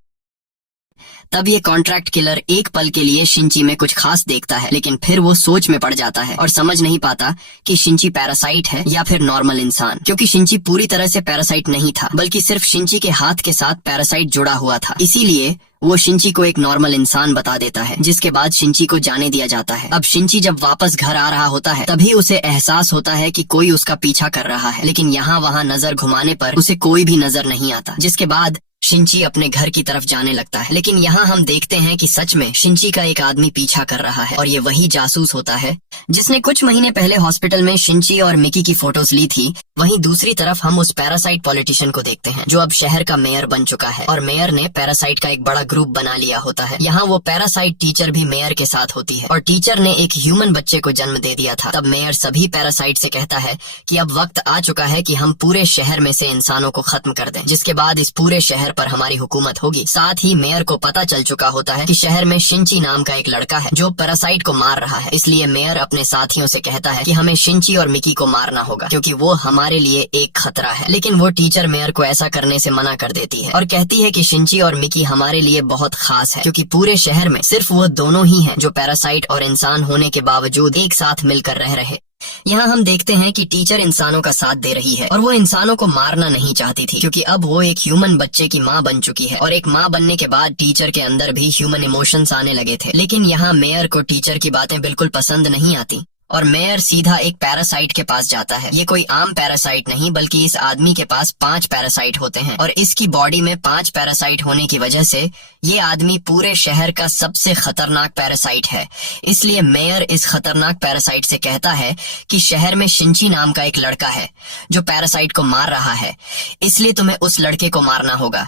तब ये कॉन्ट्रैक्ट किलर एक पल के लिए शिंची में कुछ खास देखता है, लेकिन फिर वो सोच में पड़ जाता है और समझ नहीं पाता कि शिंची पैरासाइट है या फिर नॉर्मल इंसान, क्योंकि शिंची पूरी तरह से पैरासाइट नहीं था, बल्कि सिर्फ शिंची के हाथ के साथ पैरासाइट जुड़ा हुआ था। इसीलिए वो शिंची को एक नॉर्मल इंसान बता देता है, जिसके बाद शिंची को जाने दिया जाता है। अब शिंची जब वापस घर आ रहा होता है तभी उसे एहसास होता है कि कोई उसका पीछा कर रहा है, लेकिन यहाँ वहाँ नजर घुमाने पर उसे कोई भी नजर नहीं आता, जिसके बाद शिंची अपने घर की तरफ जाने लगता है। लेकिन यहाँ हम देखते हैं कि सच में शिंची का एक आदमी पीछा कर रहा है और ये वही जासूस होता है जिसने कुछ महीने पहले हॉस्पिटल में शिंची और मिकी की फोटोज ली थी। वहीं दूसरी तरफ हम उस पैरासाइट पॉलिटिशियन को देखते हैं, जो अब शहर का मेयर बन चुका है और मेयर ने पैरासाइट का एक बड़ा ग्रुप बना लिया होता है। यहाँ वो पैरासाइट टीचर भी मेयर के साथ होती है और टीचर ने एक ह्यूमन बच्चे को जन्म दे दिया था। तब मेयर सभी पैरासाइट से कहता है कि अब वक्त आ चुका है कि हम पूरे शहर में से इंसानों को खत्म कर दें, जिसके बाद इस पूरे शहर पर हमारी हुकूमत होगी। साथ ही मेयर को पता चल चुका होता है कि शहर में शिंची नाम का एक लड़का है जो पैरासाइट को मार रहा है। इसलिए मेयर अपने साथियों से कहता है कि हमें शिंची और मिकी को मारना होगा, क्योंकि वो हमारे लिए एक खतरा है। लेकिन वो टीचर मेयर को ऐसा करने से मना कर देती है और कहती है कि शिंची और मिकी हमारे लिए बहुत खास है, क्योंकि पूरे शहर में सिर्फ वो दोनों ही हैं जो पैरासाइट और इंसान होने के बावजूद एक साथ मिलकर रह रहे। यहाँ हम देखते हैं कि टीचर इंसानों का साथ दे रही है और वो इंसानों को मारना नहीं चाहती थी, क्योंकि अब वो एक ह्यूमन बच्चे की माँ बन चुकी है और एक माँ बनने के बाद टीचर के अंदर भी ह्यूमन इमोशंस आने लगे थे। लेकिन यहाँ मेयर को टीचर की बातें बिल्कुल पसंद नहीं आती और मेयर सीधा एक पैरासाइट के पास जाता है। ये कोई आम पैरासाइट नहीं, बल्कि इस आदमी के पास 5 पैरासाइट होते हैं और इसकी बॉडी में 5 पैरासाइट होने की वजह से ये आदमी पूरे शहर का सबसे खतरनाक पैरासाइट है। इसलिए मेयर इस खतरनाक पैरासाइट से कहता है कि शहर में शिंची नाम का एक लड़का है जो पैरासाइट को मार रहा है, इसलिए तुम्हें उस लड़के को मारना होगा।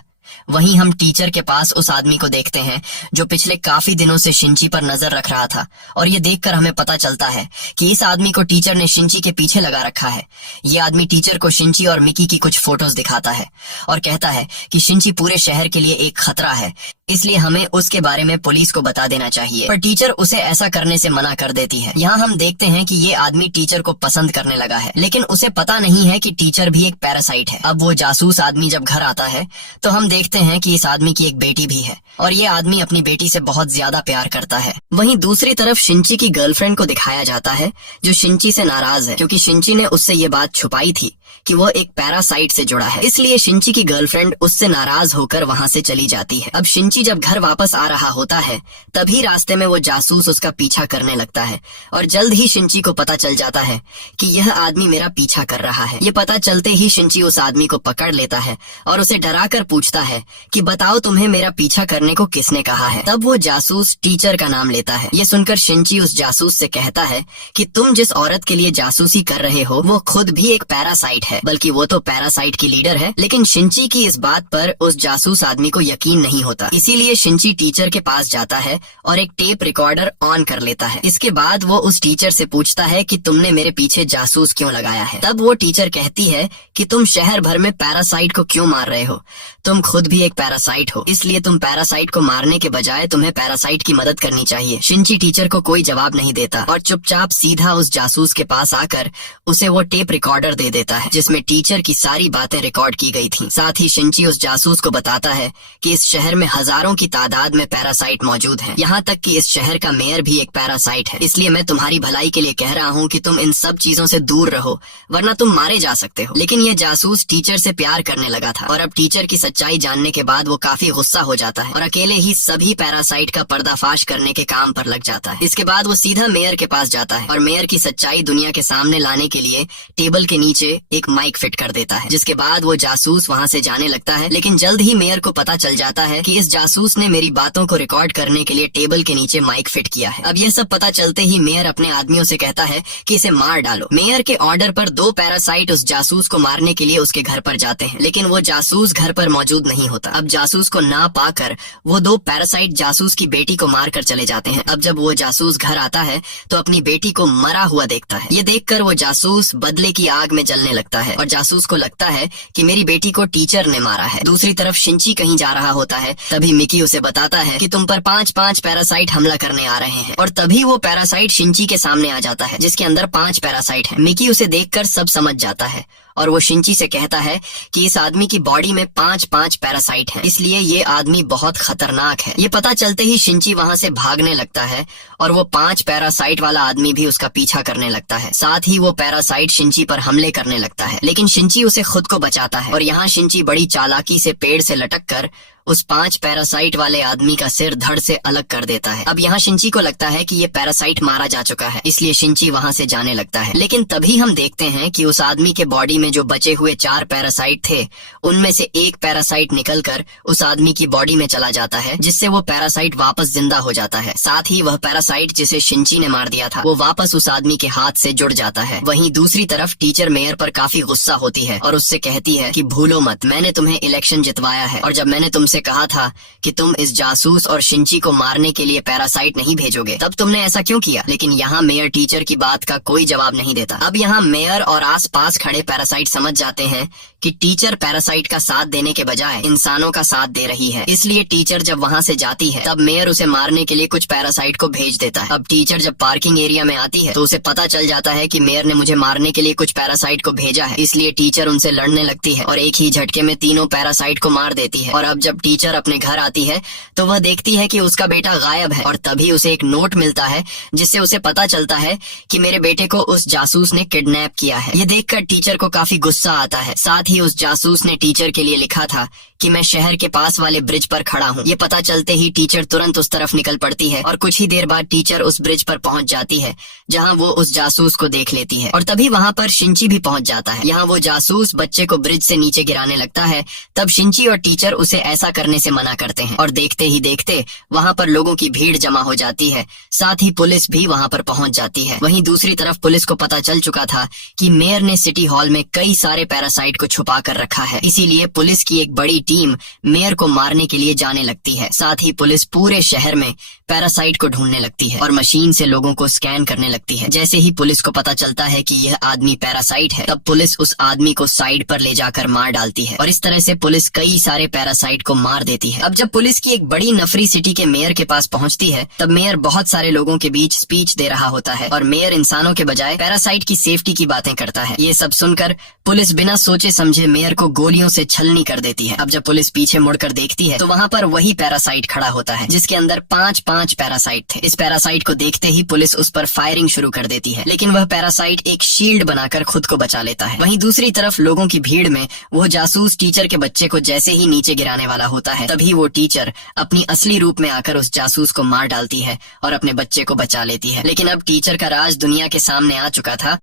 वहीं हम टीचर के पास उस आदमी को देखते हैं जो पिछले काफी दिनों से शिंची पर नजर रख रहा था और ये देखकर हमें पता चलता है कि इस आदमी को टीचर ने शिंची के पीछे लगा रखा है। ये आदमी टीचर को शिंची और मिकी की कुछ फोटोज दिखाता है और कहता है कि शिंची पूरे शहर के लिए एक खतरा है, इसलिए हमें उसके बारे में पुलिस को बता देना चाहिए, पर टीचर उसे ऐसा करने से मना कर देती है। यहाँ हम देखते हैं कि ये आदमी टीचर को पसंद करने लगा है, लेकिन उसे पता नहीं है कि टीचर भी एक पैरासाइट है। अब वो जासूस आदमी जब घर आता है तो हम देखते हैं कि इस आदमी की एक बेटी भी है और ये आदमी अपनी बेटी से बहुत ज्यादा प्यार करता है। वहीं दूसरी तरफ शिंची की गर्लफ्रेंड को दिखाया जाता है जो शिंची से नाराज है, क्योंकि शिंची ने उससे ये बात छुपाई थी कि वो एक पैरासाइट से जुड़ा है। इसलिए शिंची की गर्लफ्रेंड उससे नाराज होकर वहाँ से चली जाती है। अब शिंची जब घर वापस आ रहा होता है तभी रास्ते में वो जासूस उसका पीछा करने लगता है और जल्द ही शिंची को पता चल जाता है कि यह आदमी मेरा पीछा कर रहा है। ये पता चलते ही शिंची उस आदमी को पकड़ लेता है और उसे डरा कर पूछता है कि बताओ तुम्हें मेरा पीछा करने को किसने कहा है। तब वो जासूस टीचर का नाम लेता है। ये सुनकर शिंची उस जासूस से कहता है कि तुम जिस औरत के लिए जासूसी कर रहे हो वो खुद भी एक पैरासाइट है, बल्कि वो तो पैरासाइट की लीडर है। लेकिन शिंची की इस बात पर उस जासूस आदमी को यकीन नहीं होता, इसीलिए शिंची टीचर के पास जाता है और एक टेप रिकॉर्डर ऑन कर लेता है। इसके बाद वो उस टीचर से पूछता है कि तुमने मेरे पीछे जासूस क्यों लगाया है। तब वो टीचर कहती है कि तुम शहर भर में पैरासाइट को क्यों मार रहे हो, तुम खुद भी एक पैरासाइट हो, इसलिए तुम पैरासाइट को मारने के बजाय तुम्हें पैरासाइट की मदद करनी चाहिए। शिंची टीचर को कोई जवाब नहीं देता और चुपचाप सीधा उस जासूस के पास आकर उसे वो टेप रिकॉर्डर दे देता है, जिसमें टीचर की सारी बातें रिकॉर्ड की गई थीं। साथ ही शिंची उस जासूस को बताता है कि इस शहर में हजारों की तादाद में पैरासाइट मौजूद हैं। यहाँ तक कि इस शहर का मेयर भी एक पैरासाइट है। इसलिए मैं तुम्हारी भलाई के लिए कह रहा हूँ कि तुम इन सब चीजों से दूर रहो, वरना तुम मारे जा सकते हो। लेकिन यह जासूस टीचर से प्यार करने लगा था और अब टीचर की सच्चाई जानने के बाद वो काफी गुस्सा हो जाता है और अकेले ही सभी पैरासाइट का पर्दाफाश करने के काम पर लग जाता है। इसके बाद वो सीधा मेयर के पास जाता है और मेयर की सच्चाई दुनिया के सामने लाने के लिए टेबल के नीचे एक माइक फिट कर देता है, जिसके बाद वो जासूस वहाँ से जाने लगता है। लेकिन जल्द ही मेयर को पता चल जाता है कि इस जासूस ने मेरी बातों को रिकॉर्ड करने के लिए टेबल के नीचे माइक फिट किया है। अब यह सब पता चलते ही मेयर अपने आदमियों से कहता है कि इसे मार डालो। मेयर के ऑर्डर पर 2 पैरासाइट उस जासूस को मारने के लिए उसके घर पर जाते हैं, लेकिन वो जासूस घर पर मौजूद नहीं होता। अब जासूस को ना पाकर वो 2 पैरासाइट जासूस की बेटी को मार कर चले जाते हैं। अब जब वो जासूस घर आता है तो अपनी बेटी को मरा हुआ देखता है। ये देखकर वो जासूस बदले की आग में जलने लगता है और जासूस को लगता है कि मेरी बेटी को टीचर ने मारा है। दूसरी तरफ शिंची कहीं जा रहा होता है, तभी मिकी उसे बताता है कि तुम पर 5-5 पैरासाइट हमला करने आ रहे हैं और तभी वो पैरासाइट शिंची के सामने आ जाता है, जिसके अंदर 5 पैरासाइट है। मिकी उसे देखकर सब समझ जाता है और वो शिंची से कहता है कि इस आदमी की बॉडी में 5-5 पैरासाइट हैं, इसलिए ये आदमी बहुत खतरनाक है। ये पता चलते ही शिंची वहाँ से भागने लगता है और वो 5 पैरासाइट वाला आदमी भी उसका पीछा करने लगता है। साथ ही वो पैरासाइट शिंची पर हमले करने लगता है, लेकिन शिंची उसे खुद को बचाता है और यहाँ शिंची बड़ी चालाकी से पेड़ से लटक कर उस 5 पैरासाइट वाले आदमी का सिर धड़ से अलग कर देता है। अब यहाँ शिंची को लगता है कि ये पैरासाइट मारा जा चुका है, इसलिए शिंची वहाँ से जाने लगता है। लेकिन तभी हम देखते हैं कि उस आदमी के बॉडी में जो बचे हुए 4 पैरासाइट थे, उनमें से एक पैरासाइट निकलकर उस आदमी की बॉडी में चला जाता है, जिससे वो पैरासाइट वापस जिंदा हो जाता है। साथ ही वह पैरासाइट जिसे शिंची ने मार दिया था, वो वापस उस आदमी के हाथ से जुड़ जाता है। वहीं दूसरी तरफ टीचर मेयर पर काफी गुस्सा होती है और उससे कहती है कि भूलो मत, मैंने तुम्हें इलेक्शन जितवाया है और जब मैंने तुमसे कहा था कि तुम इस जासूस और शिंची को मारने के लिए पैरासाइट नहीं भेजोगे, तब तुमने ऐसा क्यों किया? लेकिन यहाँ मेयर टीचर की बात का कोई जवाब नहीं देता। अब यहाँ मेयर और आसपास खड़े पैरासाइट समझ जाते हैं कि टीचर पैरासाइट का साथ देने के बजाय इंसानों का साथ दे रही है, इसलिए टीचर जब वहाँ से जाती है तब मेयर उसे मारने के लिए कुछ पैरासाइट को भेज देता है। अब टीचर जब पार्किंग एरिया में आती है तो उसे पता चल जाता है कि मेयर ने मुझे मारने के लिए कुछ पैरासाइट को भेजा है, इसलिए टीचर उनसे लड़ने लगती है और एक ही झटके में तीनों पैरासाइट को मार देती है। और अब जब टीचर अपने घर आती है तो वह देखती है कि उसका बेटा गायब है और तभी उसे एक नोट मिलता है जिससे उसे पता चलता है कि मेरे बेटे को उस जासूस ने किडनैप किया है। ये देखकर टीचर को काफी गुस्सा आता है। साथ ही उस जासूस ने टीचर के लिए लिखा था कि मैं शहर के पास वाले ब्रिज पर खड़ा हूँ। ये पता चलते ही टीचर तुरंत उस तरफ निकल पड़ती है और कुछ ही देर बाद टीचर उस ब्रिज पर पहुंच जाती है जहाँ वो उस जासूस को देख लेती है और तभी वहाँ पर शिंची भी पहुंच जाता है। यहाँ वो जासूस बच्चे को ब्रिज से नीचे गिराने लगता है, तब शिंची और टीचर उसे ऐसा करने से मना करते हैं और देखते ही देखते वहाँ पर लोगों की भीड़ जमा हो जाती है। साथ ही पुलिस भी वहाँ पर पहुंच जाती है। वहीं दूसरी तरफ पुलिस को पता चल चुका था कि मेयर ने सिटी हॉल में कई सारे पैरासाइट को छुपा कर रखा है, इसीलिए पुलिस की एक बड़ी टीम मेयर को मारने के लिए जाने लगती है। साथ ही पुलिस पूरे शहर में पैरासाइट को ढूंढने लगती है और मशीन से लोगों को स्कैन करने लगती है। जैसे ही पुलिस को पता चलता है कि यह आदमी पैरासाइट है, तब पुलिस उस आदमी को साइड पर ले जाकर मार डालती है और इस तरह से पुलिस कई सारे पैरासाइट को मार देती है। अब जब पुलिस की एक बड़ी नफरी सिटी के मेयर के पास पहुंचती है, तब मेयर बहुत सारे लोगों के बीच स्पीच दे रहा होता है और मेयर इंसानों के बजाय पैरासाइट की सेफ्टी की बातें करता है। ये सब सुनकर पुलिस बिना सोचे समझे मेयर को गोलियों से छलनी कर देती है। अब जब पुलिस पीछे मुड़कर देखती है तो वहाँ पर वही पैरासाइट खड़ा होता है जिसके अंदर 5-5 पैरासाइट थे। इस पैरासाइट को देखते ही पुलिस उस पर फायरिंग शुरू कर देती है, लेकिन वह पैरासाइट एक शील्ड बनाकर खुद को बचा लेता है। वहीं दूसरी तरफ लोगों की भीड़ में वो जासूस टीचर के बच्चे को जैसे ही नीचे गिराने वाला होता है, तभी वो टीचर अपनी असली रूप में आकर उस जासूस को मार डालती है और अपने बच्चे को बचा लेती है। लेकिन अब टीचर का राज दुनिया के सामने आ चुका था,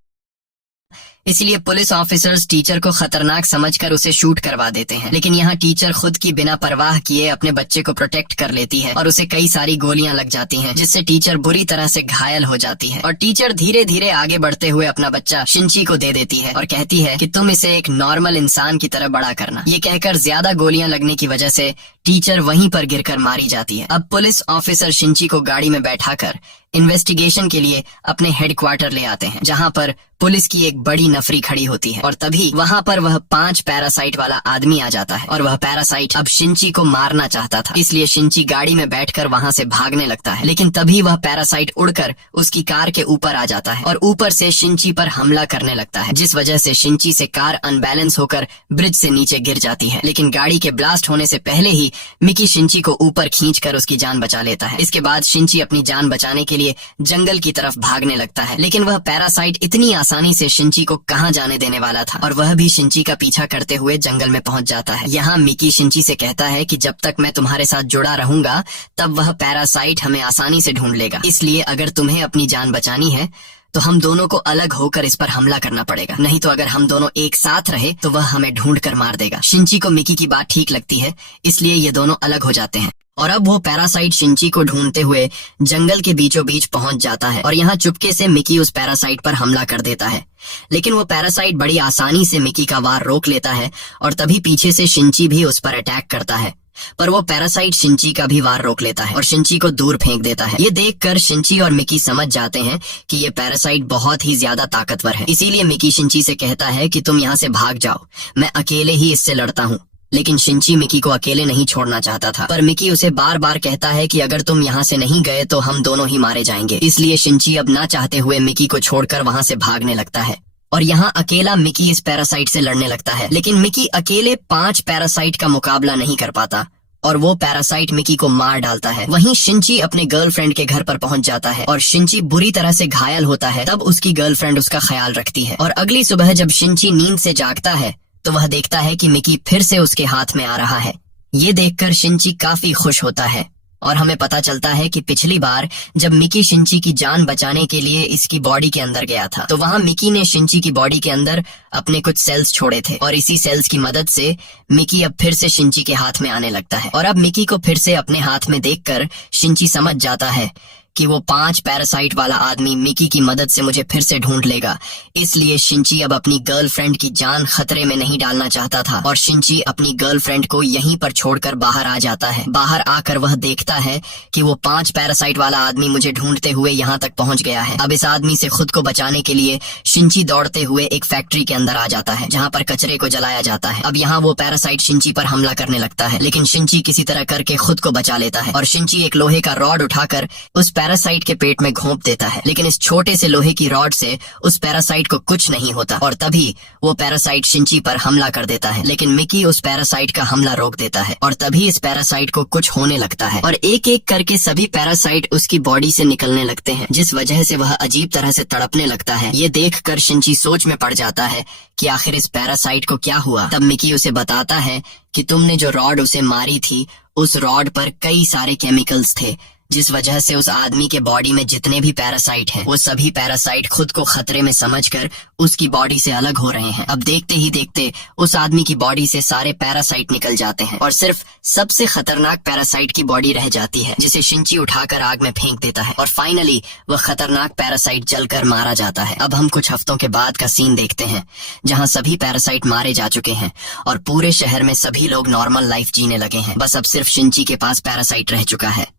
इसलिए पुलिस ऑफिसर्स टीचर को खतरनाक समझकर उसे शूट करवा देते हैं। लेकिन यहाँ टीचर खुद की बिना परवाह किए अपने बच्चे को प्रोटेक्ट कर लेती है और उसे कई सारी गोलियां लग जाती हैं, जिससे टीचर बुरी तरह से घायल हो जाती है और टीचर धीरे धीरे आगे बढ़ते हुए अपना बच्चा शिंची को दे देती है और कहती है कि तुम इसे एक नॉर्मल इंसान की तरह बड़ा करना। ये कहकर ज्यादा गोलियां लगने की वजह से टीचर वहीं पर गिरकर मारी जाती है। अब पुलिस ऑफिसर शिंची को गाड़ी में बैठाकर इन्वेस्टिगेशन के लिए अपने हेडक्वार्टर ले आते हैं, जहां पर पुलिस की एक बड़ी नफरी खड़ी होती है। और तभी वहां पर वह 5 पैरासाइट वाला आदमी आ जाता है और वह पैरासाइट अब शिंची को मारना चाहता था, इसलिए शिंची गाड़ी में बैठकर वहां से भागने लगता है। लेकिन तभी वह पैरासाइट उड़कर उसकी कार के ऊपर आ जाता है और ऊपर से शिंची पर हमला करने लगता है, जिस वजह से शिंची से कार अनबैलेंस होकर ब्रिज से नीचे गिर जाती है। लेकिन गाड़ी के ब्लास्ट होने से पहले ही मिकी शिंची को ऊपर खींचकर उसकी जान बचा लेता है। इसके बाद शिंची अपनी जान बचाने के लिए जंगल की तरफ भागने लगता है, लेकिन वह पैरासाइट इतनी आसानी से शिंची को कहां जाने देने वाला था और वह भी शिंची का पीछा करते हुए जंगल में पहुंच जाता है। यहाँ मिकी शिंची से कहता है कि जब तक मैं तुम्हारे साथ जुड़ा रहूंगा तब वह पैरासाइट हमें आसानी से ढूंढ लेगा, इसलिए अगर तुम्हें अपनी जान बचानी है तो हम दोनों को अलग होकर इस पर हमला करना पड़ेगा, नहीं तो अगर हम दोनों एक साथ रहे तो वह हमें ढूंढ कर मार देगा। शिंची को मिकी की बात ठीक लगती है, इसलिए ये दोनों अलग हो जाते हैं और अब वो पैरासाइट शिंची को ढूंढते हुए जंगल के बीचों बीच पहुंच जाता है और यहाँ चुपके से मिकी उस पैरासाइट पर हमला कर देता है। लेकिन वो पैरासाइट बड़ी आसानी से मिकी का वार रोक लेता है और तभी पीछे से शिंची भी उस पर अटैक करता है, पर वो पैरासाइट शिंची का भी वार रोक लेता है और शिंची को दूर फेंक देता है। ये देखकर शिंची और मिकी समझ जाते हैं कि ये पैरासाइट बहुत ही ज्यादा ताकतवर है, इसीलिए मिकी शिंची से कहता है कि तुम यहाँ से भाग जाओ, मैं अकेले ही इससे लड़ता हूँ। लेकिन शिंची मिकी को अकेले नहीं छोड़ना चाहता था, पर मिकी उसे बार बार कहता है कि अगर तुम यहाँ से नहीं गए तो हम दोनों ही मारे जाएंगे। इसलिए शिंची अब ना चाहते हुए मिकी को छोड़कर वहाँ से भागने लगता है और यहाँ अकेला मिकी इस पैरासाइट से लड़ने लगता है। लेकिन मिकी अकेले 5 पैरासाइट का मुकाबला नहीं कर पाता और वो पैरासाइट मिकी को मार डालता है। वहीं शिंची अपने गर्लफ्रेंड के घर पर पहुंच जाता है और शिंची बुरी तरह से घायल होता है। तब उसकी गर्लफ्रेंड उसका ख्याल रखती है और अगली सुबह जब शिंची नींद से जागता है तो वह देखता है कि मिकी फिर से उसके हाथ में आ रहा है। ये देखकर शिंची काफी खुश होता है और हमें पता चलता है कि पिछली बार जब मिकी शिंची की जान बचाने के लिए इसकी बॉडी के अंदर गया था तो वहाँ मिकी ने शिंची की बॉडी के अंदर अपने कुछ सेल्स छोड़े थे और इसी सेल्स की मदद से मिकी अब फिर से शिंची के हाथ में आने लगता है। और अब मिकी को फिर से अपने हाथ में देखकर शिंची समझ जाता है कि वो 5 पैरासाइट वाला आदमी मिकी की मदद से मुझे फिर से ढूंढ लेगा, इसलिए शिंची अब अपनी गर्लफ्रेंड की जान खतरे में नहीं डालना चाहता था और शिंची अपनी गर्लफ्रेंड को यहीं पर छोड़कर बाहर आ जाता है। बाहर आकर वह देखता है कि वो 5 पैरासाइट वाला आदमी मुझे ढूंढते हुए यहाँ तक पहुंच गया है। अब इस आदमी से खुद को बचाने के लिए शिंची दौड़ते हुए एक फैक्ट्री के अंदर आ जाता है जहाँ पर कचरे को जलाया जाता है। अब यहाँ वो पैरासाइट शिंची पर हमला करने लगता है, लेकिन शिंची किसी तरह करके खुद को बचा लेता है और शिंची एक लोहे का रॉड उठाकर उस पैरासाइट के पेट में घोंप देता है। लेकिन इस छोटे से लोहे की रॉड से उस पैरासाइट को कुछ नहीं होता और तभी वो पैरासाइट शिंची पर हमला कर देता है। लेकिन मिकी उस पैरासाइट का हमला रोक देता है और तभी इस पैरासाइट को कुछ होने लगता है और एक एक करके सभी पैरासाइट उसकी बॉडी से निकलने लगते हैं, जिस वजह से वह अजीब तरह से तड़पने लगता है। ये देखकर शिंची सोच में पड़ जाता है कि आखिर इस पैरासाइट को क्या हुआ। तब मिकी उसे बताता है कि तुमने जो रॉड उसे मारी थी उस रॉड पर कई सारे केमिकल्स थे, जिस वजह से उस आदमी के बॉडी में जितने भी पैरासाइट हैं वो सभी पैरासाइट खुद को खतरे में समझकर उसकी बॉडी से अलग हो रहे हैं। अब देखते ही देखते उस आदमी की बॉडी से सारे पैरासाइट निकल जाते हैं और सिर्फ सबसे खतरनाक पैरासाइट की बॉडी रह जाती है, जिसे शिंची उठाकर आग में फेंक देता है और फाइनली वह खतरनाक पैरासाइट जलकर मारा जाता है। अब हम कुछ हफ्तों के बाद का सीन देखते हैं जहाँ सभी पैरासाइट मारे जा चुके हैं और पूरे शहर में सभी लोग नॉर्मल लाइफ जीने लगे हैं। बस अब सिर्फ शिंची के पास पैरासाइट रह चुका है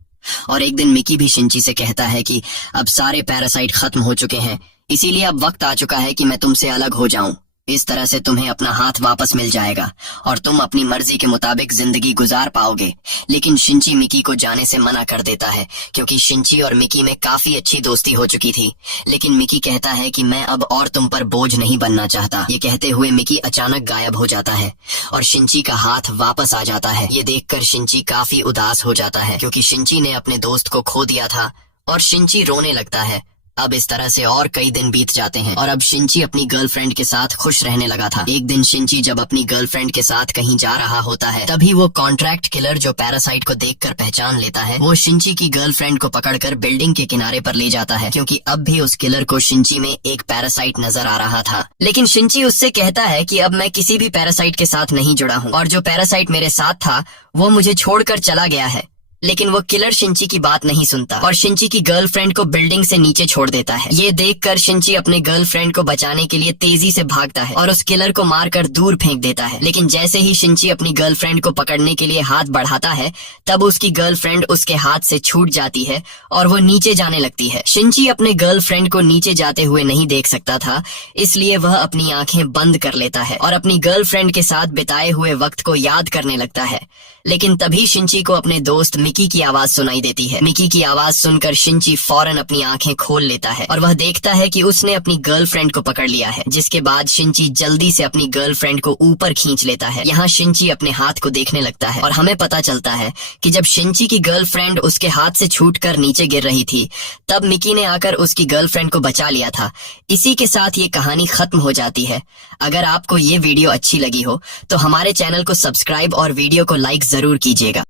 और एक दिन मिकी भी शिंची से कहता है कि अब सारे पैरासाइट खत्म हो चुके हैं, इसीलिए अब वक्त आ चुका है कि मैं तुमसे अलग हो जाऊं। इस तरह से तुम्हें अपना हाथ वापस मिल जाएगा और तुम अपनी मर्जी के मुताबिक जिंदगी गुजार पाओगे। लेकिन शिंची मिकी को जाने से मना कर देता है क्योंकि शिंची और मिकी में काफी अच्छी दोस्ती हो चुकी थी। लेकिन मिकी कहता है कि मैं अब और तुम पर बोझ नहीं बनना चाहता। ये कहते हुए मिकी अचानक गायब हो जाता है और शिंची का हाथ वापस आ जाता है। ये देखकर शिंची काफी उदास हो जाता है क्योंकि शिंची ने अपने दोस्त को खो दिया था और शिंची रोने लगता है। अब इस तरह से और कई दिन बीत जाते हैं और अब शिंची अपनी गर्लफ्रेंड के साथ खुश रहने लगा था। एक दिन शिंची जब अपनी गर्लफ्रेंड के साथ कहीं जा रहा होता है तभी वो कॉन्ट्रैक्ट किलर जो पैरासाइट को देखकर पहचान लेता है वो शिंची की गर्लफ्रेंड को पकड़कर बिल्डिंग के किनारे पर ले जाता है क्योंकि अब भी उस किलर को शिंची में एक पैरासाइट नजर आ रहा था। लेकिन शिंची उससे कहता है कि अब मैं किसी भी पैरासाइट के साथ नहीं जुड़ा हूँ और जो पैरासाइट मेरे साथ था वो मुझे छोड़कर चला गया है। लेकिन वो किलर शिंची की बात नहीं सुनता और शिंची की गर्लफ्रेंड को बिल्डिंग से नीचे छोड़ देता है। ये देखकर शिंची अपने गर्लफ्रेंड को बचाने के लिए तेजी से भागता है और उस किलर को मारकर दूर फेंक देता है। लेकिन जैसे ही शिंची अपनी गर्लफ्रेंड को पकड़ने के लिए हाथ बढ़ाता है, तब उसकी गर्लफ्रेंड उसके हाथ से छूट जाती है और वो नीचे जाने लगती है। शिंची अपने गर्लफ्रेंड को नीचे जाते हुए नहीं देख सकता था, इसलिए वह अपनी आंखें बंद कर लेता है और अपनी गर्लफ्रेंड के साथ बिताए हुए वक्त को याद करने लगता है। लेकिन तभी शिंची को अपने दोस्त मिकी की आवाज सुनाई देती है। मिकी की आवाज सुनकर शिंची फौरन अपनी आंखें खोल लेता है और वह देखता है कि उसने अपनी गर्लफ्रेंड को पकड़ लिया है, जिसके बाद शिंची जल्दी से अपनी गर्लफ्रेंड को ऊपर खींच लेता है। यहाँ शिंची अपने हाथ को देखने लगता है और हमें पता चलता है कि जब शिंची की गर्लफ्रेंड उसके हाथ से छूटकर नीचे गिर रही थी, तब मिकी ने आकर उसकी गर्लफ्रेंड को बचा लिया था। इसी के साथ ये कहानी खत्म हो जाती है। अगर आपको ये वीडियो अच्छी लगी हो तो हमारे चैनल को सब्सक्राइब और वीडियो को लाइक जरूर कीजिएगा।